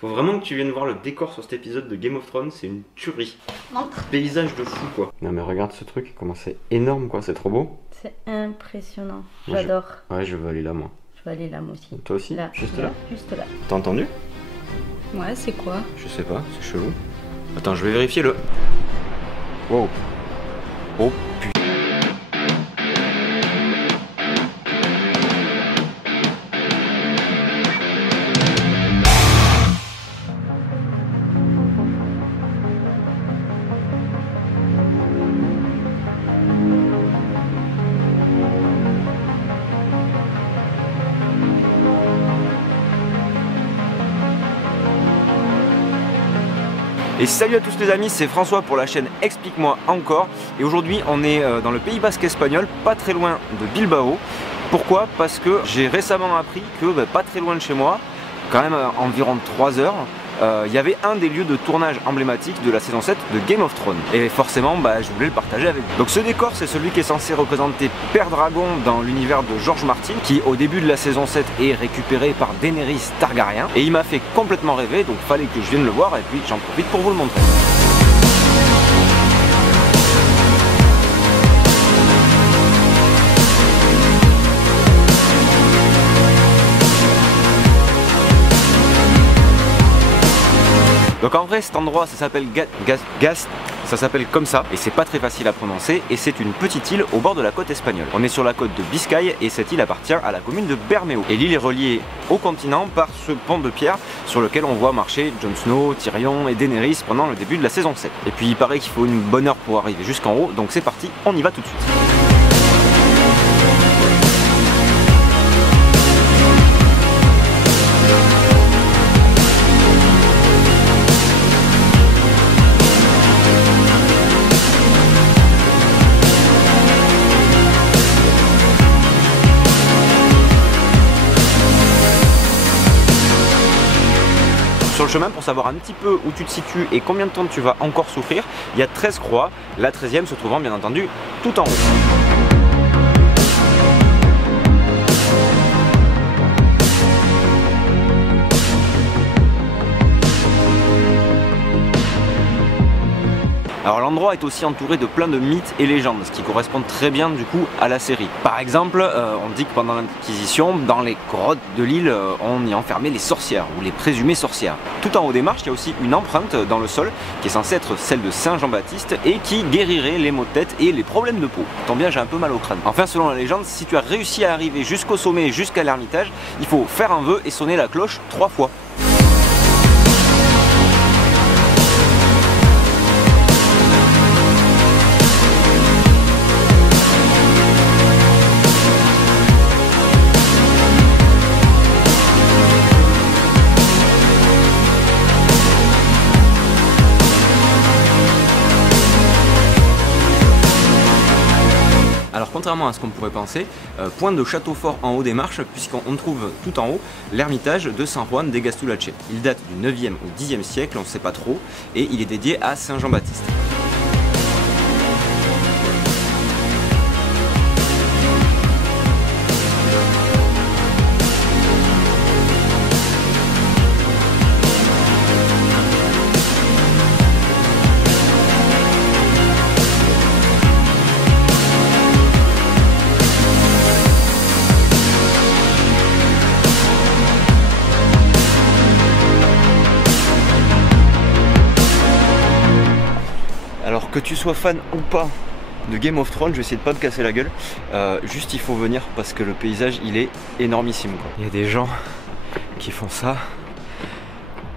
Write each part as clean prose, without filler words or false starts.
Faut vraiment que tu viennes voir le décor sur cet épisode de Game of Thrones, c'est une tuerie. Montre. Paysage de fou quoi. Non mais regarde ce truc, comment c'est énorme quoi, c'est trop beau. C'est impressionnant, Moi, j'adore. Ouais, je veux aller là moi. Je vais aller là moi aussi. Toi aussi? Là, Juste là? Juste là. T'as entendu? Ouais, c'est quoi? Je sais pas, c'est chelou. Attends, je vais vérifier le... Wow. Oh putain. Et salut à tous les amis, c'est François pour la chaîne Explique-moi encore. Et aujourd'hui on est dans le Pays Basque espagnol, pas très loin de Bilbao. Pourquoi? Parce que j'ai récemment appris que pas très loin de chez moi, quand même environ 3 heures, il y avait un des lieux de tournage emblématiques de la saison 7 de Game of Thrones. Et forcément, je voulais le partager avec vous. Donc ce décor, c'est celui qui est censé représenter Père Dragon dans l'univers de George Martin, qui au début de la saison 7 est récupéré par Daenerys Targaryen. Et il m'a fait complètement rêver, donc fallait que je vienne le voir et puis j'en profite pour vous le montrer. Donc en vrai cet endroit ça s'appelle Gast, ça s'appelle comme ça et c'est pas très facile à prononcer et c'est une petite île au bord de la côte espagnole. On est sur la côte de Biscaye et cette île appartient à la commune de Bermeo. Et l'île est reliée au continent par ce pont de pierre sur lequel on voit marcher Jon Snow, Tyrion et Daenerys pendant le début de la saison 7. Et puis il paraît qu'il faut une bonne heure pour arriver jusqu'en haut, donc c'est parti, on y va tout de suite. Sur le chemin, pour savoir un petit peu où tu te situes et combien de temps tu vas encore souffrir, il y a 13 croix, la 13e se trouvant bien entendu tout en haut. Alors l'endroit est aussi entouré de plein de mythes et légendes, ce qui correspond très bien du coup à la série. Par exemple, on dit que pendant l'Inquisition, dans les grottes de l'île, on y enfermait les sorcières ou les présumées sorcières. Tout en haut des marches, il y a aussi une empreinte dans le sol qui est censée être celle de Saint Jean-Baptiste et qui guérirait les maux de tête et les problèmes de peau. Tant bien, j'ai un peu mal au crâne. Enfin, selon la légende, si tu as réussi à arriver jusqu'au sommet, jusqu'à l'ermitage, il faut faire un vœu et sonner la cloche 3 fois. Alors contrairement à ce qu'on pourrait penser, point de château fort en haut des marches puisqu'on trouve tout en haut l'ermitage de San Juan de Gastulache. Il date du 9e ou 10e siècle, on ne sait pas trop, et il est dédié à Saint Jean-Baptiste. Alors que tu sois fan ou pas de Game of Thrones, je vais essayer de pas me casser la gueule. Juste il faut venir parce que le paysage il est énormissime quoi. Il y a des gens qui font ça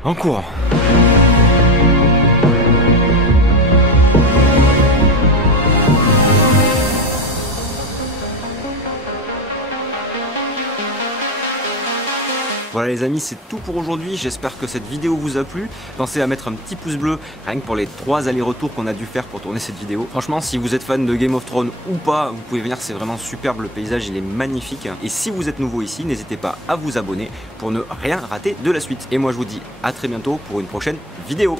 en courant. Voilà les amis, c'est tout pour aujourd'hui, j'espère que cette vidéo vous a plu. Pensez à mettre un petit pouce bleu, rien que pour les 3 allers-retours qu'on a dû faire pour tourner cette vidéo. Franchement, si vous êtes fan de Game of Thrones ou pas, vous pouvez venir, c'est vraiment superbe, le paysage il est magnifique. Et si vous êtes nouveau ici, n'hésitez pas à vous abonner pour ne rien rater de la suite. Et moi je vous dis à très bientôt pour une prochaine vidéo.